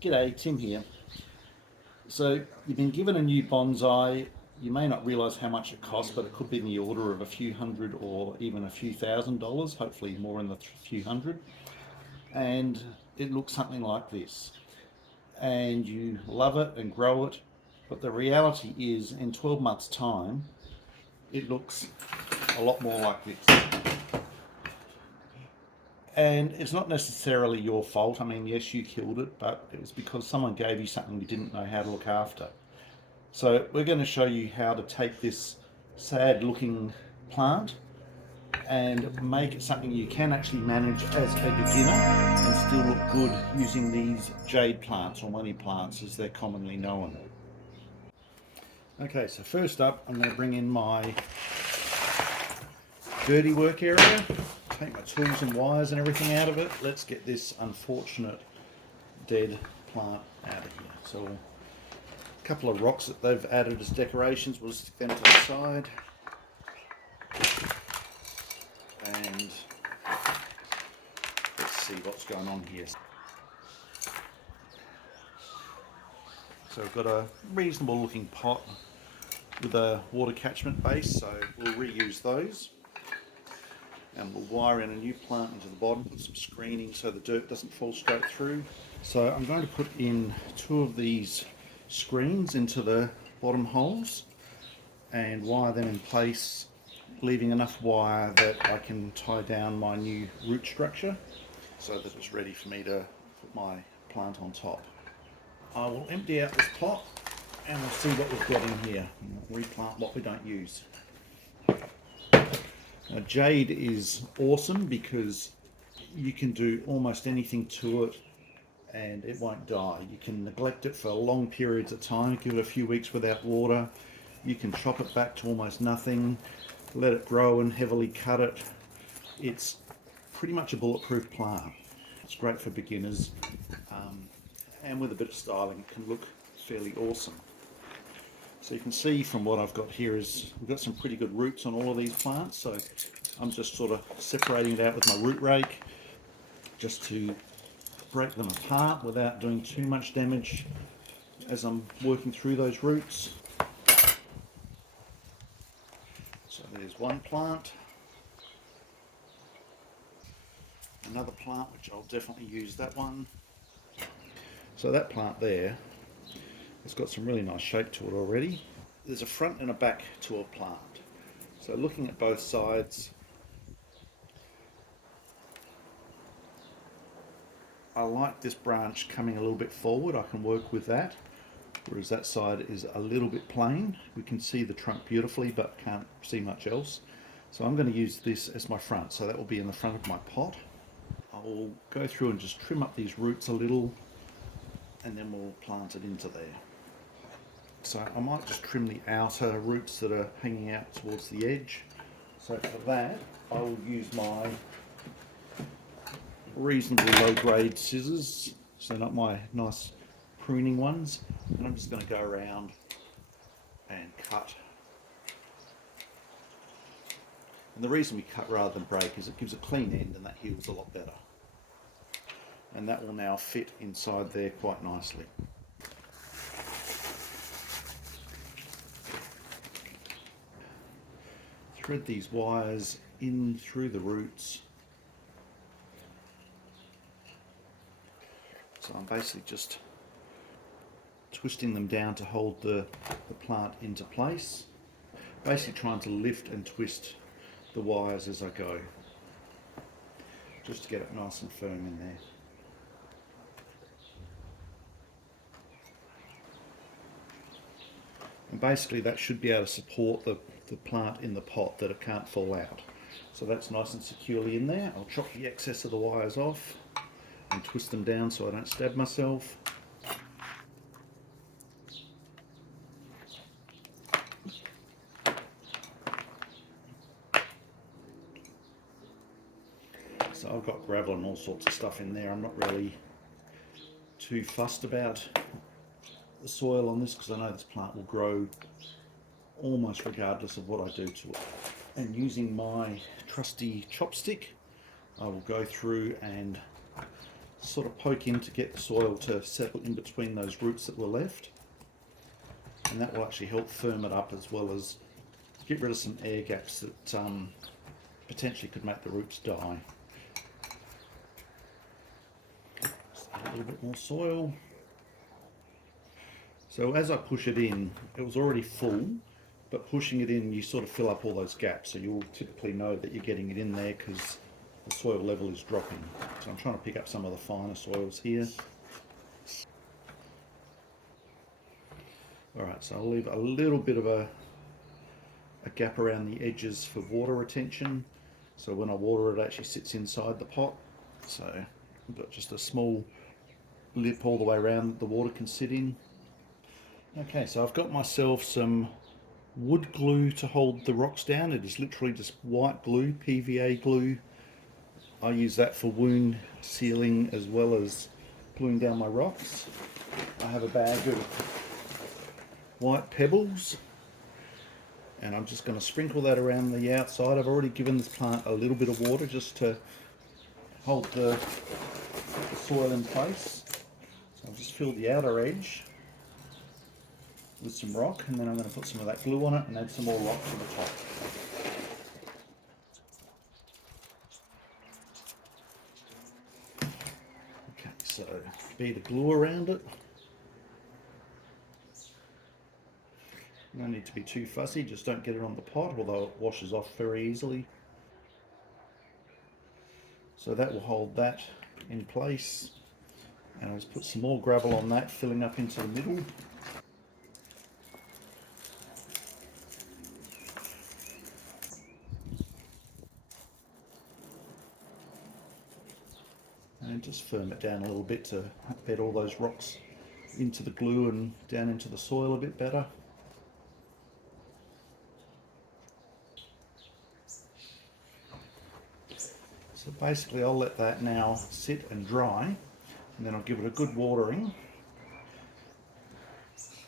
G'day, Tim here. So you've been given a new bonsai. You may not realise how much it costs, but it could be in the order of a few hundred or even a few $1,000s, hopefully more in the few hundred. And it looks something like this. And you love it and grow it, but the reality is in 12 months' time, it looks a lot more like this. And it's not necessarily your fault. I mean, yes, you killed it, but it was because someone gave you something you didn't know how to look after. So we're going to show you how to take this sad looking plant and make it something you can actually manage as a beginner and still look good using these jade plants, or money plants as they're commonly known. Okay, so first up I'm going to bring in my dirty work area, take my tools and wires and everything out of it. Let's get this unfortunate dead plant out of here. So a couple of rocks that they've added as decorations, we'll stick them to the side. And let's see what's going on here. So we've got a reasonable looking pot with a water catchment base, so we'll reuse those. And we'll wire in a new plant into the bottom, put some screening so the dirt doesn't fall straight through. So I'm going to put in 2 of these screens into the bottom holes and wire them in place, leaving enough wire that I can tie down my new root structure so that it's ready for me to put my plant on top. I will empty out this pot and we'll see what we've got in here and replant what we don't use. Now, jade is awesome because you can do almost anything to it and it won't die. You can neglect it for long periods of time, give it a few weeks without water. You can chop it back to almost nothing, let it grow and heavily cut it. It's pretty much a bulletproof plant. It's great for beginners, and with a bit of styling it can look fairly awesome. So you can see from what I've got here is we've got some pretty good roots on all of these plants, so I'm just sort of separating it out with my root rake just to break them apart without doing too much damage as I'm working through those roots. So there's one plant, another plant which I'll definitely use that one. So that plant there, it's got some really nice shape to it already. There's a front and a back to a plant. So looking at both sides, I like this branch coming a little bit forward. I can work with that, whereas that side is a little bit plain. We can see the trunk beautifully but can't see much else. So I'm going to use this as my front, so that will be in the front of my pot. I'll go through and just trim up these roots a little and then we'll plant it into there. So I might just trim the outer roots that are hanging out towards the edge. So for that I will use my reasonably low grade scissors, so not my nice pruning ones, and I'm just going to go around and cut. And the reason we cut rather than break is it gives a clean end and that heals a lot better. And that will now fit inside there quite nicely. Thread these wires in through the roots. So I'm basically just twisting them down to hold the plant into place. Basically trying to lift and twist the wires as I go, just to get it nice and firm in there. And basically that should be able to support the plant in the pot, that it can't fall out. So that's nice and securely in there. I'll chop the excess of the wires off and twist them down so I don't stab myself. So I've got gravel and all sorts of stuff in there. I'm not really too fussed about the soil on this because I know this plant will grow almost regardless of what I do to it. And using my trusty chopstick, I will go through and sort of poke in to get the soil to settle in between those roots that were left, and that will actually help firm it up as well as get rid of some air gaps that potentially could make the roots die. Just add a little bit more soil. So as I push it in, it was already full, but pushing it in, you sort of fill up all those gaps, so you'll typically know that you're getting it in there because the soil level is dropping. So I'm trying to pick up some of the finer soils here. Alright, so I'll leave a little bit of a gap around the edges for water retention, so when I water it actually sits inside the pot. So I've got just a small lip all the way around that the water can sit in. Okay, so I've got myself some wood glue to hold the rocks down. It is literally just white glue, PVA glue. I use that for wound sealing as well as gluing down my rocks. I have a bag of white pebbles, and I'm just going to sprinkle that around the outside. I've already given this plant a little bit of water just to hold the soil in place. So I'll just fill the outer edge with some rock, and then I'm going to put some of that glue on it and add some more rock to the top. Okay, so bead of glue around it. No need to be too fussy, just don't get it on the pot, although it washes off very easily. So that will hold that in place. And I'll just put some more gravel on that, filling up into the middle. And just firm it down a little bit to bed all those rocks into the glue and down into the soil a bit better. So basically I'll let that now sit and dry, and then I'll give it a good watering,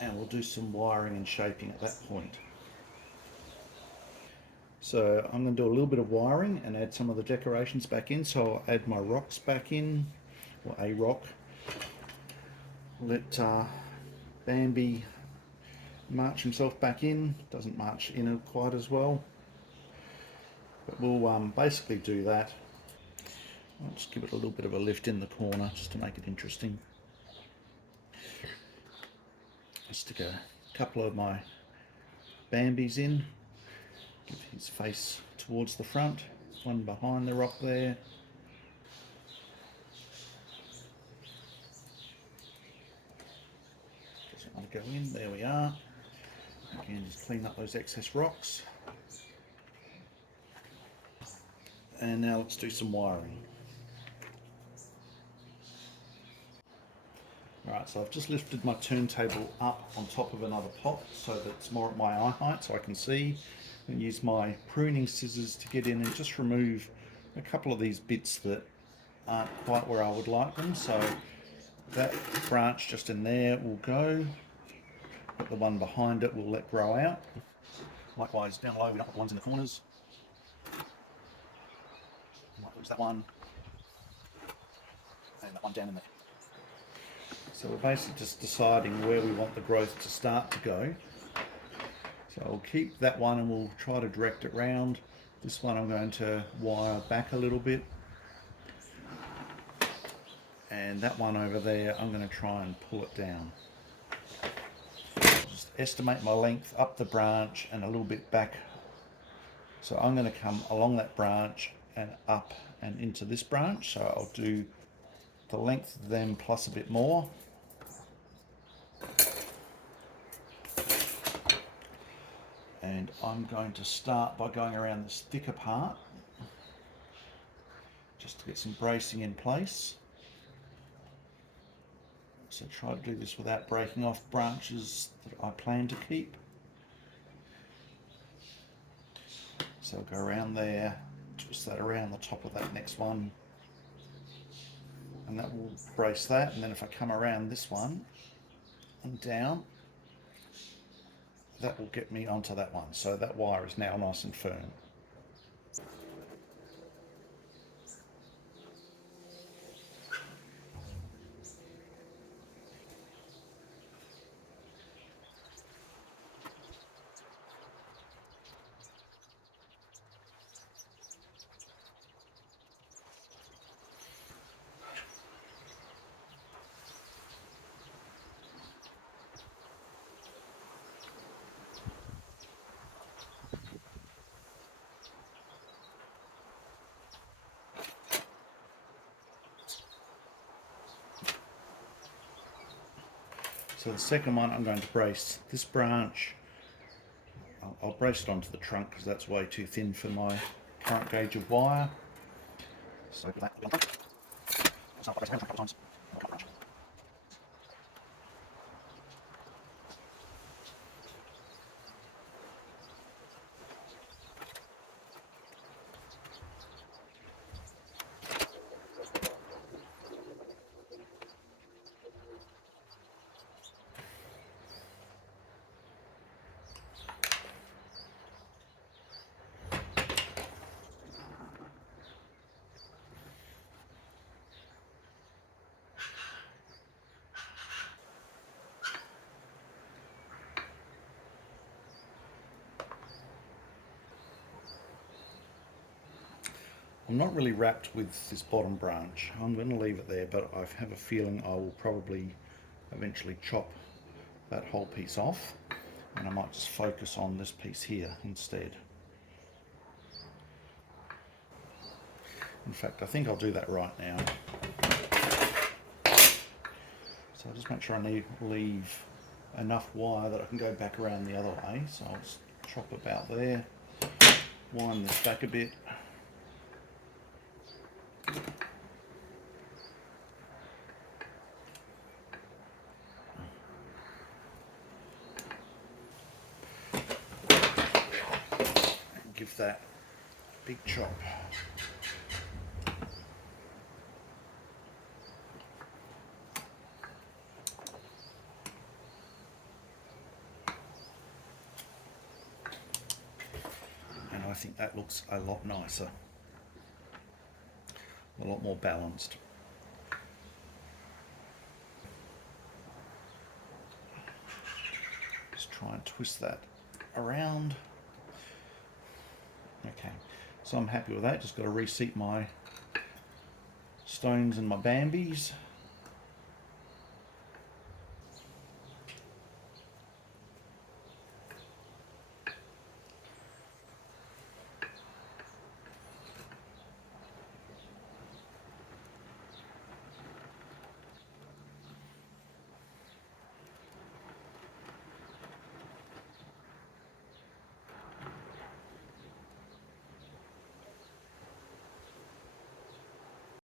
and we'll do some wiring and shaping at that point. So I'm going to do a little bit of wiring and add some of the decorations back in. So I'll add my rocks back in, or a rock. Let Bambi march himself back in. Doesn't march in quite as well, but we'll basically do that. I'll just give it a little bit of a lift in the corner just to make it interesting. I'll stick a couple of my Bambis in. Give his face towards the front, one behind the rock there. Doesn't want to go in, there we are. Again, just clean up those excess rocks. And now let's do some wiring. Alright, so I've just lifted my turntable up on top of another pot so that it's more at my eye height so I can see, and use my pruning scissors to get in and just remove a couple of these bits that aren't quite where I would like them. So that branch just in there will go, but the one behind it will let grow out. Likewise down below, we don't put the ones in the corners. Might lose that one, and that one down in there. So we're basically just deciding where we want the growth to start to go. So I'll keep that one and we'll try to direct it round. This one I'm going to wire back a little bit. And that one over there, I'm going to try and pull it down. Just estimate my length up the branch and a little bit back. So I'm going to come along that branch and up and into this branch. So I'll do the length of them plus a bit more. And I'm going to start by going around this thicker part just to get some bracing in place. So try to do this without breaking off branches that I plan to keep. So I'll go around there, twist that around the top of that next one, and that will brace that. And then if I come around this one and down, that will get me onto that one. So that wire is now nice and firm. So the second one, I'm going to brace this branch. I'll brace it onto the trunk because that's way too thin for my current gauge of wire. So that will be done. So I'll brace it a couple of times. I'm not really wrapped with this bottom branch. I'm going to leave it there, but I have a feeling I will probably eventually chop that whole piece off, and I might just focus on this piece here instead. In fact, I think I'll do that right now. So I'll just make sure I leave enough wire that I can go back around the other way. So I'll just chop about there, wind this back a bit. And give that a big chop. And I think that looks a lot nicer, a lot more balanced. Just try and twist that around. Okay, so I'm happy with that. Just got to reseat my stones and my bambies.